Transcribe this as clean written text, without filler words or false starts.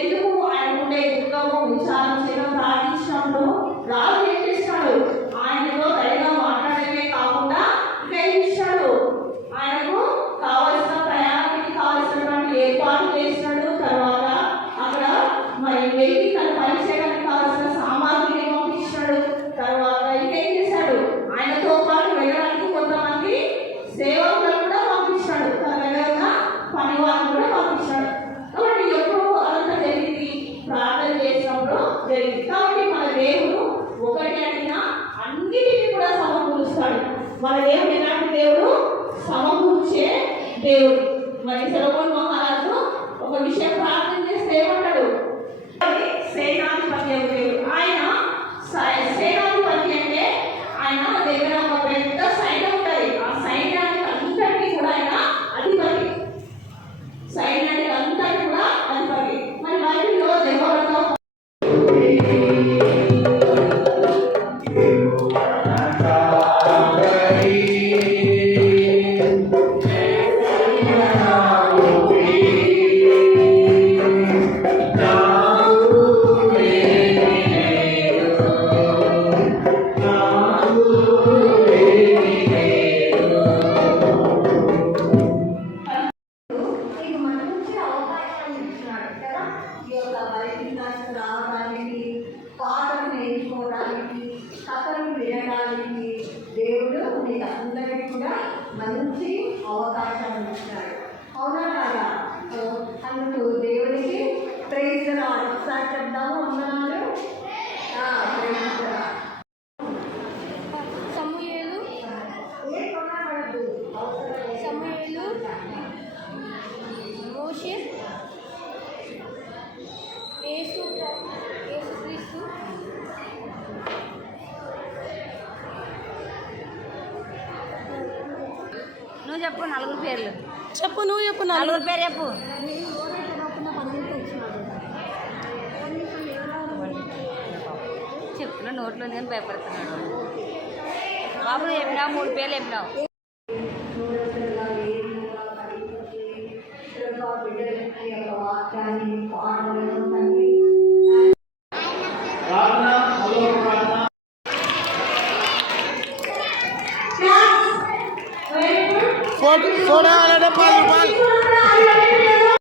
ఎందుకు ఆయన ఉండే దుఃఖము విచారించడం ప్రార్థించడంలో రాజు ఏం చేస్తాడు? ఆయనతో దయగా మాట్లాడమే కాకుండా ఇంకా ఏం చేస్తాడు? ఆయనకు కావలసిన ప్రయాణానికి కావలసినటువంటి ఏర్పాటు చేసినాడు. తర్వాత అక్కడ మరి వెయ్యి తన పని చేయడానికి కావలసిన సామాగ్రిని పంపించాడు. తర్వాత ఇంకేం చేశాడు? ఆయనతో పాటు వెళ్ళడానికి కొంతమంది సేవకులను కూడా పంపించాడు. తన దగ్గర పని వాళ్ళని కూడా పంపించాడు. కాబట్టి ఎప్పుడు అదంతా జరిగింది? ప్రార్థన చేసినప్పుడు జరిగింది. కాబట్టి మన దేవుడు ఒకటి అడిగినా అన్నిటినీ కూడా సమకూరుస్తాడు. మన దేవుడు ఎలాంటి దేవుడు? సమకూర్చే దేవుడు. మరి సొలొమోను మహారాజు ఒక విషయం ప్రార్థన చేస్తే ఏమంటాడు? సేనాధిపతి దేవుడు. ఆయన సేనాధిపతి అంటే ఆయన దగ్గర ఒక పెద్ద సైన్యం ఉంటుంది. ఆ సైన్యానికి అంతటికీ కూడా ఆయన అధిపతి. సైన్యానికి అంతటి కూడా అధిపతి. మరి బైబిల్లో యెహోవాతో దేవుడు మీకు అందరికీ కూడా మంచి అవకాశం ఇచ్చినాడు. అవునా కాదా? అందుకు దేవుడికి ప్రైజ్ రావాలి. ఒకసారి చెప్దాము అందరూ. సమూయేలు మోషే యేసుక్రీస్తు నువ్వు చెప్పు నలుగురు పేర్లు చెప్పు. నువ్వు చెప్పు. నలుగురు పేరు చెప్పు. చెప్తున్నా నోట్లో నేను భయపడుతున్నాడు. బాబు నువ్వు చెప్పినావు, 3 పేర్లు చెప్పినావు. ఫోటో